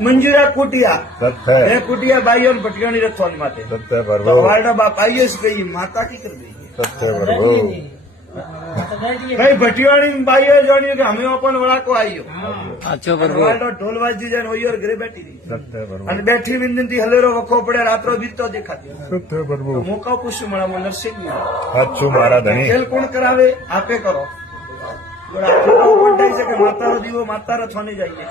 મંજુરા કુટિયા સત્ય એ કુટિયા બાઈઓ ને ભટકાણી રખવાની માટે સત્ય પ્રભુ વાળા બાપ આઈએ જ ગઈ માતા કી કરી દઈ સત્ય પ્રભુ કઈ ભટિયાણી બાઈઓ જાણ્યું કે અમે પણ વળાકો આવ્યો સાચો પ્રભુ વાળો ઢોલ વાજી જાય ઓયો ઘરે બેઠી રહી સત્ય પ્રભુ અને બેઠી વિંદનથી હલેરો વખો પડે રાત્રો બીતતો દેખાતી સત્ય પ્રભુ મોકા પૂછ્યું મળા નરસિંહ સાચું મારા ધણી ખેલ કોણ કરાવે આપે કરો છે કે માતારો દીવો માતારો થોને જાય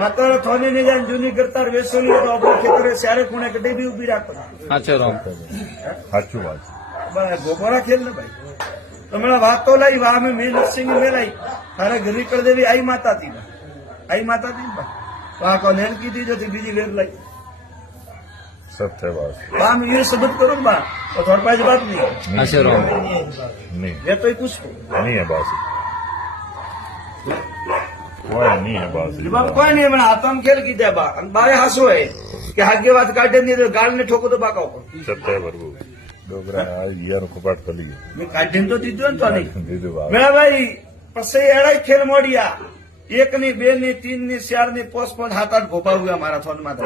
માતારો થોને ને જાય જૂની કરતા વેસો ની તો આપણે ખેતરે સ્યારે કોણે કટે બી ઉભી રાખો સાચો રામ સાચું વાત ગોપરા ખેલ ને ભાઈ તમારા વાત તો લઈ વાહ મેં નરસિંહ મેલાઈ તારે ઘરે કરી દેવી આઈ માતા હતી વાહ કો નેન કીધી જતી બીજી વેર લઈ સત્ય વાત બા મેં એ સબત કરો ને બા તો થોડ પાસે વાત નહીં સાચો રામ નહીં એ તો પૂછો નહીં है बासी કોઈ નહીં है बासी બાપ કોઈ નહીં મને આતમ ખેલ કીધા બા અને બાએ હાસો હે કે હાગે વાત કાઢે નહીં તો ગાળ ને ઠોકો તો બાકા ઉપર સત્ય પ્રભુ ડોગરા આ યાર કપાટ કરી મેં કાઢીને તો દીધું ને તો નહીં દીધું બાપ મેળા ભાઈ પછી એડાય ખેલ મોડિયા 1 ની 2 ની 3 ની 4 ની 5 7 8 ગોપા હુआ મારા થોન માં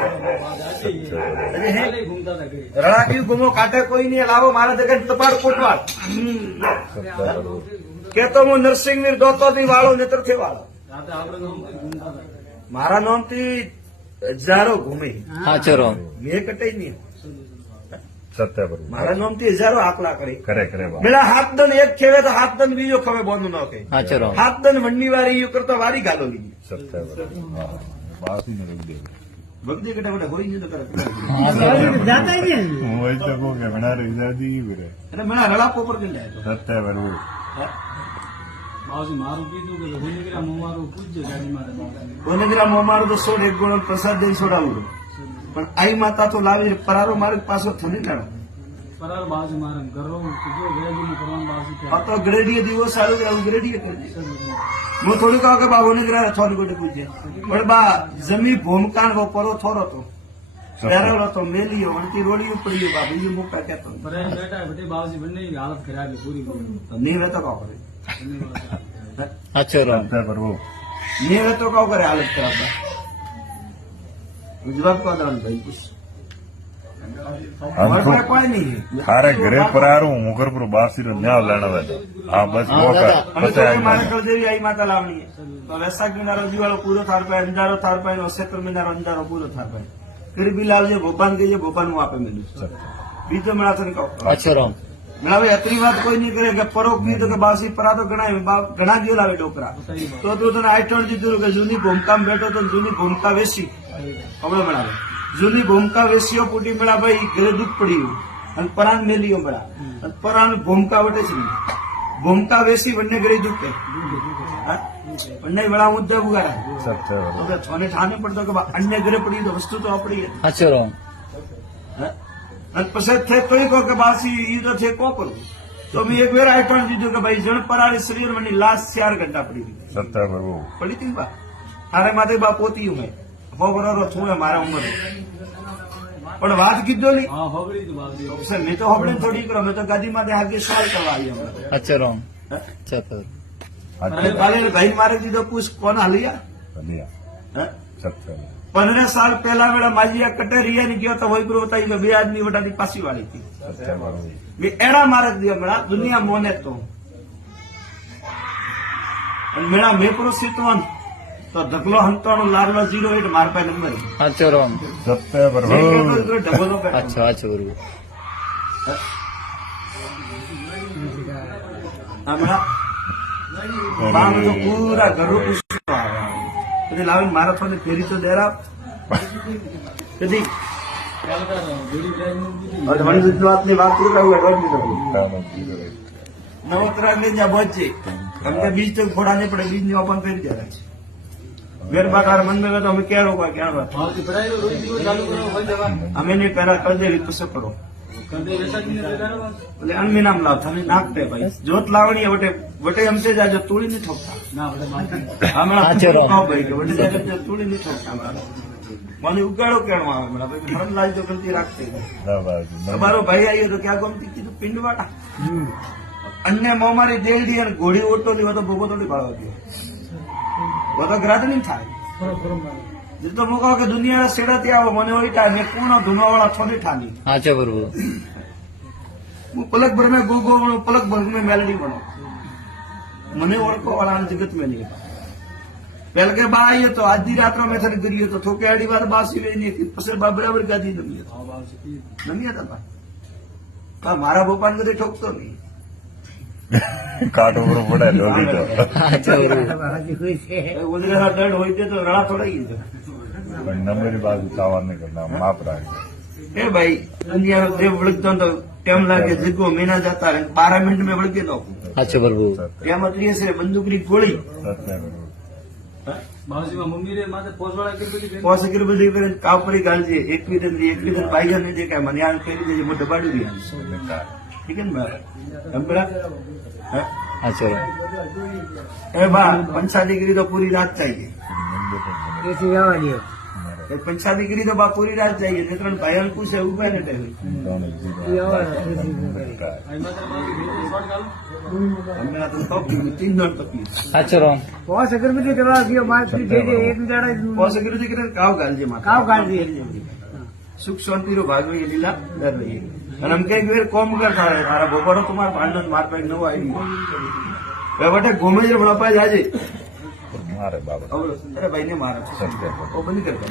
રણાક્યું ગુમો કાઢે કોઈ નહીં લાવો મારા જગ્યાએ તપાડ કોટવાડ સત્ય પ્રભુ કેતો હું નરસિંહવીર દોતો થી વાળો નેત્ર થી વાળો મારા નામ થી હજારો ઘૂમે સાચો રામ મેં કટાઈ નહીં સત્ય પ્રભુ મારા નામ થી હજારો આકલા કરી કરે કરે બાપ પેલા હાથ દન એક ખેવે તો હાથ દન બીજો ખવે બોંધ ન કે સાચો રામ હાથ દન વંડી વાળી યુ કરતા વારી ગાલો લીધી સત્ય પ્રભુ હા બાસી ને રખ દે ભક્તિ કટા કટા હોય નહીં તો કરે હું વહી તો કહું કે બના રહી જાતી કરે એટલે મને રળાપો પર કરી જાય સત્ય પ્રભુ કોનેગ્રા મોમારું તો 100 ગુણ પ્રસાદ દઈ છોડાવું પણ આઈ માતા તો લાવી પરારો માર્ગ પાછો થને કાઢો આ તો ગ્રેડીએ દીવો સારું કે આવું ગ્રેડીએ કરી હું થોડું કહું કે બા ઓનેગ્રા થોડી ગોટે પૂછે પણ બા જમી ભૂમકાણ વો પરો થોરો તો પહેરેલો તો મેલીયો વણતી રોડીયું પડ્યું બા બીજું મુકા કેતો નહીં વેતો કહો કરે સાચો રામ સત્ય પ્રભુ નહીં વેતો કહો કરે હાલત ખરાબ બા જવાબ કહો દો ભાઈ પૂછ हमको કોઈ નહીં थारे घरे पर आ रहा हूँ मुकर पर बासी रो न्याव लेना वेदा हाँ बस मौका અને पता તો है મારે કર દેવી આઈ માતા લાવણી તો વૈશાખ મહિનાનો દિવાળો પૂરો થાર પાય અંધારો થાર પાય સેપ્ટેમ્બર મહિનાનો અંધારો પૂરો થાર પાય ફરી બી લાવજે ભોપાન કહીએ ભોપાન હું આપે મેલું બીજો મેળા તો કહો સાચો રામ મેળા ભાઈ અત્રી વાત કોઈ નહીં કરે કે પરોક દીધો કે બાસી પરા તો ઘણા ગયો લાવે ડોકરા તો તું તને આઈટણ દીધું કે જૂની ભૂમકામાં બેઠો તો જૂની ભૂમકા વેસી હમણાં મેળાવે જૂની ભૂમકા વેસીઓ પૂટી મેળા ભાઈ ઘરે દુઃખ પડ્યું અને પરાન મેલીઓ મેળા અને પરાન ભૂમકા વટે છે ભૂમકા વેસી બંને ઘરે દુઃખે બંને વેળા મુદ્દા ઉગાડા सत्य प्रभु હવે છોને ઠાને પડતો કે અન્ય ઘરે પડી તો વસ્તુ તો આપણી સાચો રામ અને પછી થે કોઈ કહો કે બાસી ઈ તો થે કો કરું તો મેં એક વાર આઈટણ દીધું કે ભાઈ જણ પરાળી શરીર મને લાશ 4 ઘંટા પડી હતી सत्य प्रभु પડી હતી બા હારે માથે બા પોતી હું મેં બરોબર છું મારા ઉંમર પણ વાત કીધો નહીં મેં તો હોબળે થોડી કરો મેં તો ગાદી માટે હાગે સવાલ કરવા આવી હમણાં સાચો રામ સાચો અને કાલે ભાઈ મારે દીધો પૂછ કોણ હાલિયા बलिया सत्य 15 સાલ પહેલા વેળા માલિયા કટેરિયા ની ગયો તો વૈગ્રો હતા બે આદમી વટાની પાછી વાળી હતી सत्य प्रभु મેં એડા મારે જ દે હમણાં દુનિયા મોને તો અને મેળા મેં પ્રોસિતવાન તો ઢગલો હંતાણો લારલો 08 માર પાસે નંબર સાચો રામ सत्य प्रभु ઢગલો સાચો સાચો પ્રભુ હમણાં બામ તો પૂરા ઘરું પૂછતો આવે પછી લાવીને મારા થોડી ફેરી તો દેરા કદી અઢવાણી ગુજરાતની વાત કરું કે નવોત્તરા ને જ્યાં પહોંચે અમને બીજ તો ફોડા નહીં પડે બીજ ની ઓપન કરી દે વેરબાકાર મન મેં તો અમે ક્યાં રોકવા ક્યાં વાત અમે નહીં પહેલા કરી દેવી તો શું કરો એટલે અનમી નામ લાવ તમે નાખતે ભાઈ જોત લાવણી વટે વટે એમ છે જાજો તુળી નહીં ઠોકતા હમણાં ભાઈ કે વટે જાજો તુળી નહીં ઠોકતા મને ઉગાડો કેણો આવે હમણાં ભાઈ હરમ લાજ તો ગલતી રાખતે તમારો ભાઈ આવ્યો તો ક્યાં ગમતી કીધું પિંડવાડા અન્ય મોમારી દેલડી અને ઘોડી ઓટો ની તો ભોગો થોડી ભાળવા ગયો બધો ગ્રાધ નહીં થાય जितो मुको के दुनिया सेड़ा ते आवो मने ओइटा ने कोणो धुनो वाला छोड़ी ठानी साचो प्रभु હું પલક ભર में गोगो बनो पलक भर में मेलोडी बनो મને ઓળખો વાળા જગત में नहीं पहले के बा आइए तो आज दी रात में थरी करिए तो थोके आड़ी बार बासी लेनी थी पसर बा बराबर गादी नमी आता पा मारा भोपाल कदे ठोकतो नहीं કાટ ઉપર પડે લોબી તો साचो प्रभु ઉદરા દડ હોય તે તો રણા થોડાઈ ગયો પણ નંબરી બાજુ ચાવા નહીં કરના માપ રાખે ए भाई दुनिया में देव बड़कता तो टाइम लागे जिसको महीना जाता है 12 मिनट में बड़के तो साचो प्रभु टाइम अतरिये से बंदूक की गोली સત્ય કરું પોસ કરી બધી કરે કાપરી ગાળજે એક વિધન ભાઈ ને જે કાંઈ મને આ કરી દેજે મોટો બાડું દે ઠીક है ना हम बड़ा साचो ए बा पंचायती गिरी तो पूरी रात चाहिए पंचायती गिरी तो बा पूरी रात चाहिए नेत्रण भाई अंकुश है उभा ने हमें तो तीन दौड़ तकलीफ साचो राम પોસ અગરબત્તી કરે કાવ ગાલજે સુખ શાંતિ રો ભાગ એ લીલા દર રહીએ અને हम कहीं वेर कॉम कर थारा बोपाड़ो तुम्हारा भांडन मार पे नो आई वे बटे घूमे जे बड़ा पाए जाजे મારે બાબા अरे भाई ने मारा સત્ય वो बंद कर दो